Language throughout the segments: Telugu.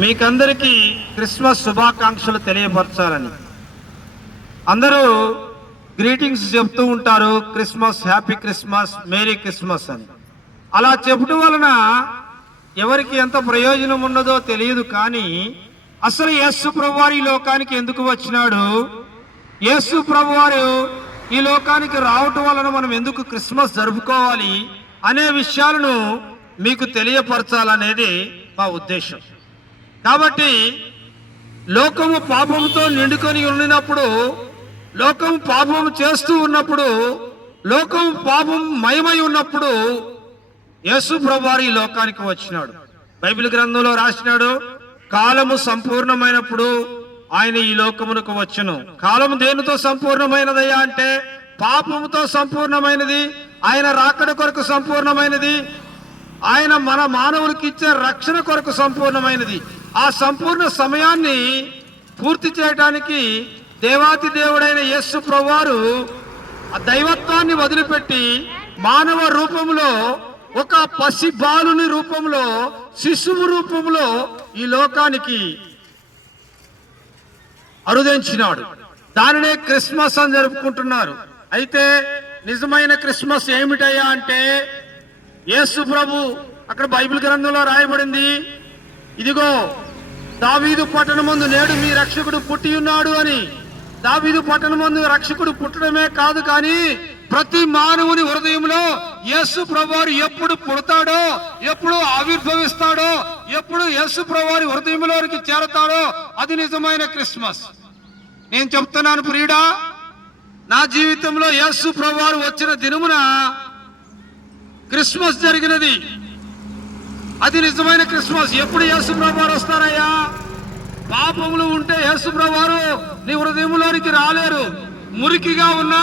మీకందరికీ క్రిస్మస్ శుభాకాంక్షలు తెలియపరచాలని అందరూ గ్రీటింగ్స్ చెప్తూ ఉంటారు. Christmas, happy Christmas, merry Christmas అని. అలా చెప్పడం వలన ఎవరికి ఎంత ప్రయోజనం ఉన్నదో తెలియదు. కానీ అసలు యేసు ప్రభువారు ఈ లోకానికి ఎందుకు వచ్చినాడు, యేసు ప్రభువారు ఈ లోకానికి రావటం వలన మనం ఎందుకు క్రిస్మస్ జరుపుకోవాలి అనే విషయాలను మీకు తెలియపరచాలనేది మా ఉద్దేశం. కాబట్టి లోకము పాపముతో నిండుకొని ఉన్నప్పుడు, లోకం పాపం చేస్తూ ఉన్నప్పుడు, లోకం పాపం మయమై ఉన్నప్పుడు యేసు ప్రభువారు ఈ లోకానికి వచ్చినాడు. బైబిల్ గ్రంథంలో రాసినాడు, కాలము సంపూర్ణమైనప్పుడు ఆయన ఈ లోకమునకు వచ్చును. కాలము దేనితో సంపూర్ణమైనదయ్యా అంటే పాపముతో సంపూర్ణమైనది. ఆయన రాకడ కొరకు సంపూర్ణమైనది. ఆయన మన మానవులకి ఇచ్చే రక్షణ కొరకు సంపూర్ణమైనది. ఆ సంపూర్ణ సమయాన్ని పూర్తి చేయడానికి దేవాతి దేవుడైన యేసు ప్రభువారు ఆ దైవత్వాన్ని వదిలిపెట్టి మానవ రూపంలో, ఒక పసి బాలుని రూపంలో, శిశువు రూపంలో ఈ లోకానికి అరుదించినాడు. దానినే క్రిస్మస్ అని జరుపుకుంటున్నారు. అయితే నిజమైన క్రిస్మస్ ఏమిటయ్యా అంటే యేసు ప్రభు అక్కడ బైబిల్ గ్రంథంలో రాయబడింది, ఇదిగో దావీదు పట్టణమందు నేడు మీ రక్షకుడు పుట్టి ఉన్నాడు అని. దావీదు పట్టణమందు రక్షకుడు పుట్టడమే కాదు, కానీ ప్రతి మానవుని హృదయంలో యేసు ప్రభువారు ఎప్పుడు పుడతాడో, ఎప్పుడు ఆవిర్భవిస్తాడో, ఎప్పుడు యేసు ప్రభువారి హృదయంలోనికి చేరతాడో అది నిజమైన క్రిస్మస్. నేను చెప్తున్నాను ప్రియుడా, నా జీవితంలో యేసు ప్రభువారు వచ్చిన దినమున క్రిస్మస్ జరిగినది. అది నిజమైన క్రిస్మస్. ఎప్పుడు యేసు ప్రభువారు వస్తారయ్యా? పాపములు ఉంటే యేసు ప్రభువారు నీ హృదయంలోనికి రాలేరు. మురికిగా ఉన్న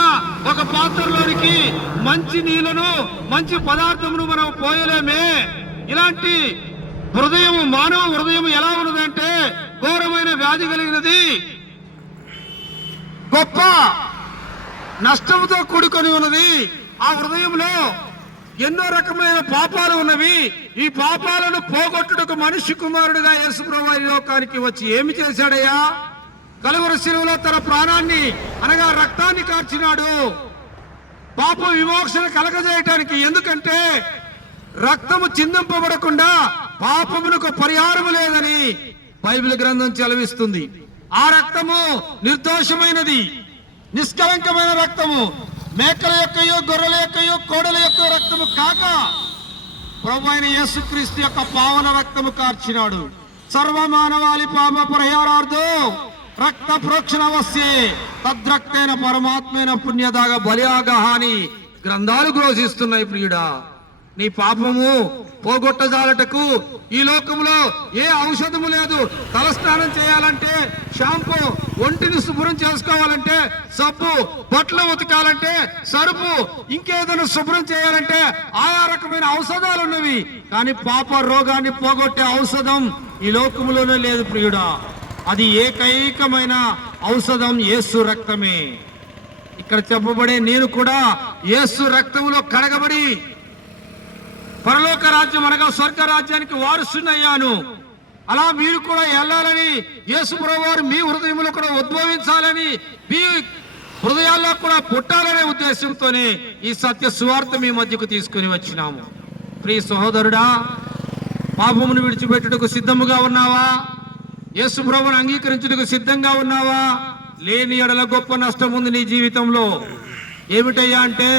ఒక పాత్రలోనికి మంచి నీళ్లను, మంచి పదార్థమును మనం పోయలేమే. ఇలాంటి హృదయం, మానవ హృదయం ఎలా ఉన్నదంటే ఘోరమైన వ్యాధి కలిగినది, గొప్ప నష్టంతో కూడుకొని ఉన్నది. ఆ హృదయంలో ఎన్నో రకమైన పాపాలు ఉన్నవి. ఈ పాపాలను పోగొట్టుటకు మనిషి కుమారుడుగా యేసు ప్రభువు ఈ లోకానికి వచ్చి ఏమి చేశాడయ్యా? కలువరి శిలువలో తన ప్రాణాన్ని అనగా రక్తాన్ని కార్చినాడు, పాప విమోచన కలగజేయటానికి. ఎందుకంటే రక్తము చిందింపబడకుండా పాపమునకు పరిహారము లేదని బైబిల్ గ్రంథం చెలవిస్తుంది. ఆ రక్తము నిర్దోషమైనది, నిష్కలంకమైన రక్తము. మేకల యొక్కయో, గొర్రెల యొక్కయో, కోడల యొక్క రక్తము కాక ప్రభు అయిన యేసుక్రీస్తు యొక్క పావన రక్తము కార్చినాడు. సర్వమానవాళి పాప పరిహారార్థం రక్త ప్రోక్షణ వస్తే తద్రక్తైన పరమాత్మైన పుణ్యదాగ బలియాగహాని గ్రంథాలు ఘోషిస్తున్నాయి. ప్రియుడా, నీ పాపము పోగొట్టజాలటకు ఈ లోకంలో ఏ ఔషధము లేదు. తలస్నానం చేయాలంటే షాంపూ, ఒంటిని శుభ్రం చేసుకోవాలంటే సబ్బు, బట్టలు ఉతకాలంటే సరుపు, ఇంకేదైనా శుభ్రం చేయాలంటే ఆయా రకమైన ఔషధాలు ఉన్నవి. కానీ పాప రోగాన్ని పోగొట్టే ఔషధం ఈ లోకంలోనే లేదు ప్రియుడా. అది ఏకైకమైన ఔషధం యేసు రక్తమే. ఇక్కడ చెప్పబడే నేను కూడా యేసు రక్తంలో కడగబడి పరలోక రాజ్యం అనగా స్వర్గ రాజ్యానికి వారసునయ్యాను. అలా మీరు కూడా వెళ్ళాలని, యేసు ప్రభువారు మీ హృదయంలో కూడా ఉద్భవించాలని, మీ హృదయాల్లో కూడా పుట్టాలనే ఉద్దేశంతోనే ఈ సత్య సువార్త మీ మధ్యకు తీసుకుని వచ్చినాము. ప్రియ సహోదరుడా, పాపమును విడిచిపెట్టుటకు సిద్ధముగా ఉన్నావా? యేసు ప్రభువును అంగీకరించుటకు సిద్ధంగా ఉన్నావా? లేని ఎడల గొప్ప నష్టం ఉంది నీ జీవితంలో. ఏమిటయ్యా అంటే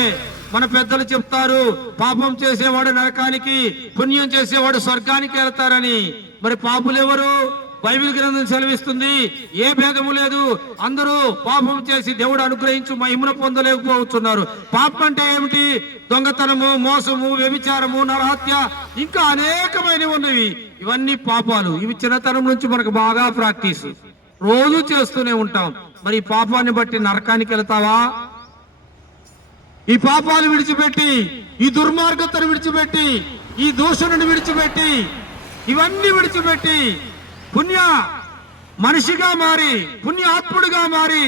మన పెద్దలు చెప్తారు, పాపం చేసేవాడు నరకానికి, పుణ్యం చేసేవాడు స్వర్గానికి వెళ్తారని. మరి పాపులు ఎవరు? బైబిల్ గ్రంథం సెలవిస్తుంది, ఏ భేదము లేదు, అందరూ పాపం చేసి దేవుడు అనుగ్రహించు మహిమను పొందలేకపోతున్నారు. పాపం అంటే ఏమిటి? దొంగతనము, మోసము, వ్యభిచారము, నరహత్య, ఇంకా అనేకమైనవి ఉన్నవి. ఇవన్నీ పాపాలు. ఇవి చిన్నతనం నుంచి మనకు బాగా ప్రాక్టీస్, రోజు చేస్తూనే ఉంటాం. మరి ఈ పాపాన్ని బట్టి నరకానికి వెళ్తావా? ఈ పాపాలు విడిచిపెట్టి, ఈ దుర్మార్గతను విడిచిపెట్టి, ఈ దూషణను విడిచిపెట్టి, ఇవన్నీ విడిచిపెట్టి పుణ్య మనిషిగా మారి, పుణ్యాత్ముడిగా మారి,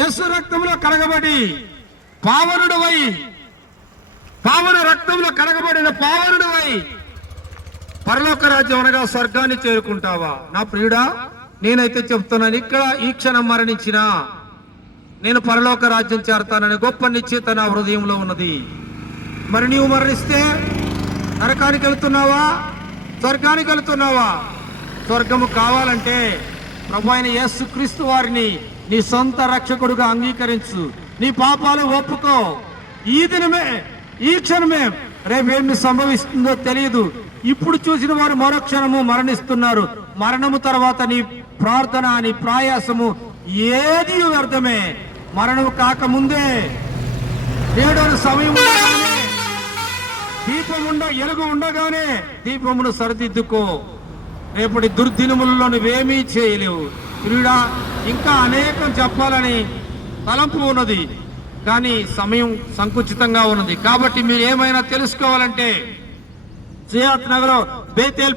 యేసు రక్తంలో కడగబడి పావనుడవై, పావన రక్తంలో కడగబడిన పావనుడవై పరలోక రాజ్యం అనగా స్వర్గాన్ని చేరుకుంటావా? నా ప్రియుడా, నేనైతే చెప్తున్నాను, ఇక్కడ ఈ క్షణం మరణించినా నేను పరలోక రాజ్యం చేరతానని గొప్ప నిశ్చయిత నా హృదయంలో ఉన్నది. మరి నీవు మరణిస్తే నరకానికి వెళ్తున్నావా, స్వర్గానికి వెళ్తున్నావా? స్వర్గము కావాలంటే ప్రభు అయిన యేసుక్రీస్తు వారిని నీ సొంత రక్షకుడుగా అంగీకరించు. నీ పాపాలు ఒప్పుకో. ఈ దినమే, ఈ క్షణమే. రేపేమి సంభవిస్తుందో తెలియదు. ఇప్పుడు చూసిన వారు మరో క్షణము మరణిస్తున్నారు. మరణము తర్వాత నీ ప్రార్థన, నీ ప్రయాసము ఏది వ్యర్థమే. మరణము కాకముందే, నేడు సమయం ఉండగానే, ఎలుగు ఉండగానే దీపమును సరిదిద్దుకో. రేపటి దుర్దినములలో నువ్వేమీ చేయలేవు. ప్రియుడా, ఇంకా అనేకం చెప్పాలని తలంపు ఉన్నది, కానీ సమయం సంకుచితంగా ఉన్నది. కాబట్టి మీరు ఏమైనా తెలుసుకోవాలంటే సియాత్ నగర్ బేతేల్